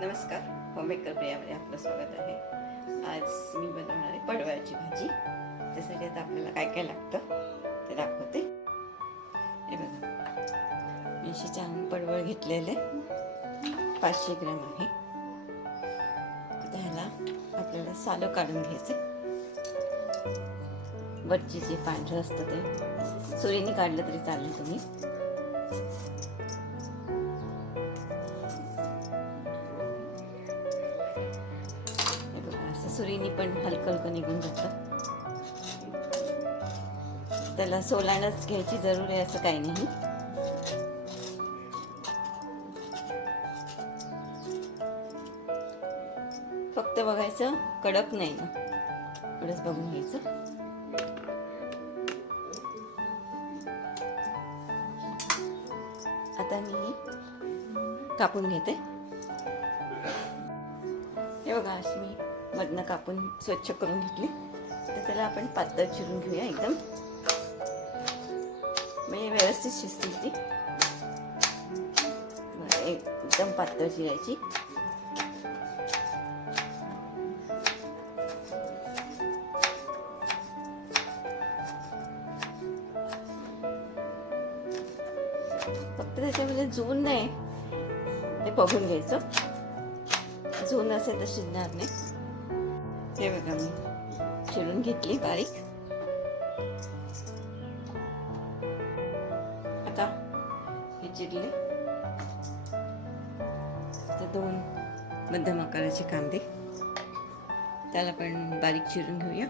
नमस्कार, होममेकर प्रियामध्ये आपलं स्वागत आहे. आज मी बनवणार आहे पडवळाची भाजी. त्यासाठी आता आपल्याला काय काय लागतं ते दाखवते. हे बघा, मी असे छान पडवळ घेतलेले 500 ग्रॅम आहे. आता ह्याला आपल्याला सालं काढून घ्यायचं. वरची जे पांढरं असतं ते सुरीने काढलं तरी चालेल तुम्ही. सुरीनी पण हलकं हलकं निघून जातं. त्याला सोलानच घ्यायची जरूर आहे असं काही नाही. फक्त बघायचं कडक नाही ना, एवढंच बघून घ्यायचं. आता मी कापून घेते. हे बघा, अशी मी मधनं कापून स्वच्छ करून घेतली. तर त्याला आपण पातळ चिरून घेऊया एकदम, म्हणजे व्यवस्थित शिजतील ती. एकदम पातळ चिरायची. फक्त त्याच्यामध्ये झून नाही ते बघून घ्यायचं. झून असेल तर शिजणार नाही. हे बघा, मी चिरून घेतली बारीक. आता हे चिरले तर 2 मध्यम आकाराचे कांदे, त्याला पण बारीक चिरून घेऊया.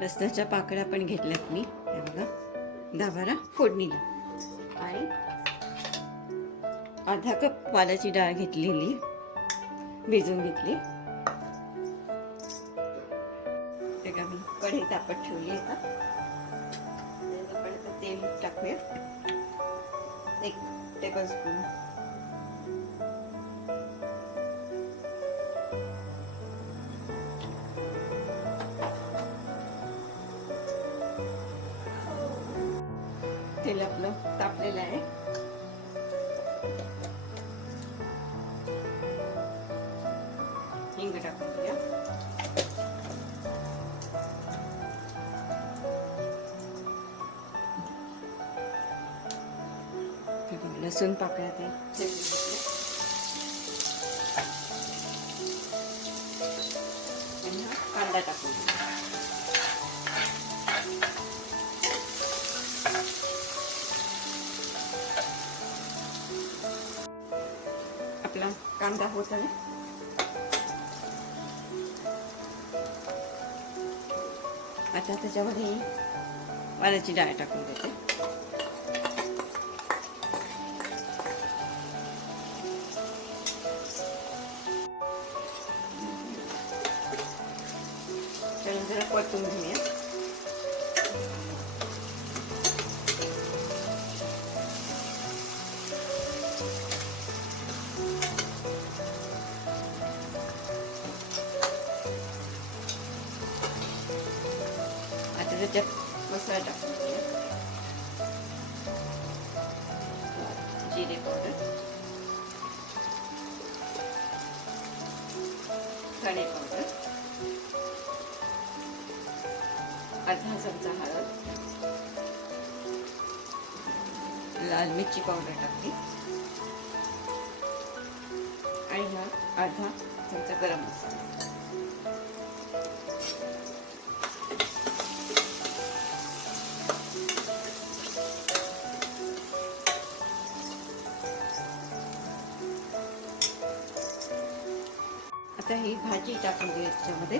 लसणाच्या पाकळ्या पण घेतल्यात मी. हे बघा, 10-12 फोडणीला. आणि अर्धा कप वालाची डाळ घेतलेली, भिजवून घेतली. ते का मी कढई तापत ठेवली आहे. आता तेल टाकूया 1 टेबलस्पून. तेल आपलं तापलेलं आहे. हिंग टाकून घेऊया. लसूण पाकळ्या ते कांदा टाकून घेऊया. आपला कांदा होत आहे. आता त्याच्यामध्ये वालाची डाळ टाकून देते. त्याला जरा परतून घेऊया. त्याच्यात मसाला टाकून घेऊया. जिरे पावडर, धणे पावडर, अर्धा चमचा हळद, लाल मिरची पावडर टाकली आणि हा अर्धा चमचा गरम मसाला. आता ही भाजी टाकून घेऊ याच्यामध्ये.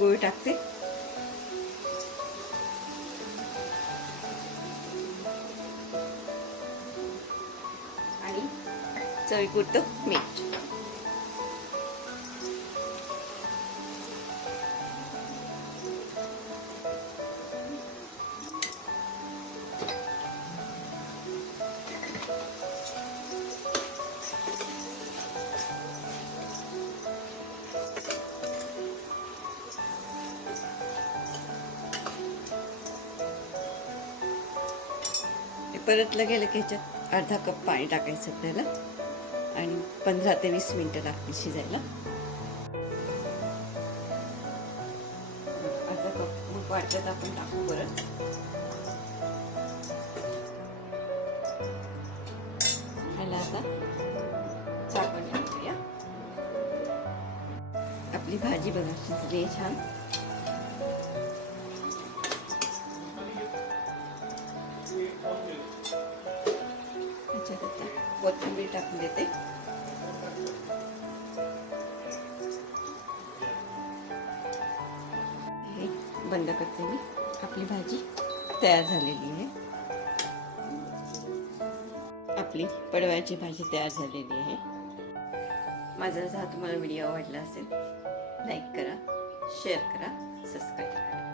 गूळ टाकते. आणि चवीपुरतं मीठ. परतलं गेलं की ह्याच्यात अर्धा कप पाणी टाकायचं आपल्याला आणि 15 ते 20 मिनिटं लागतील शिजायला. अर्धा कप मग वाटत आपण टाकू परत. ह्याला आता झाकण टाकूया. आपली भाजी बघा शिजली छान. ह्याच्यात आता कोथिंबीर टाकून देते. हे बंद करते मी. आपली भाजी तयार झालेली आहे. आपली पडवळ्याची भाजी तयार झालेली आहे. माझा जर तुम्हाला व्हिडिओ आवडला असेल लाईक करा, शेअर करा, सबस्क्राईब करा.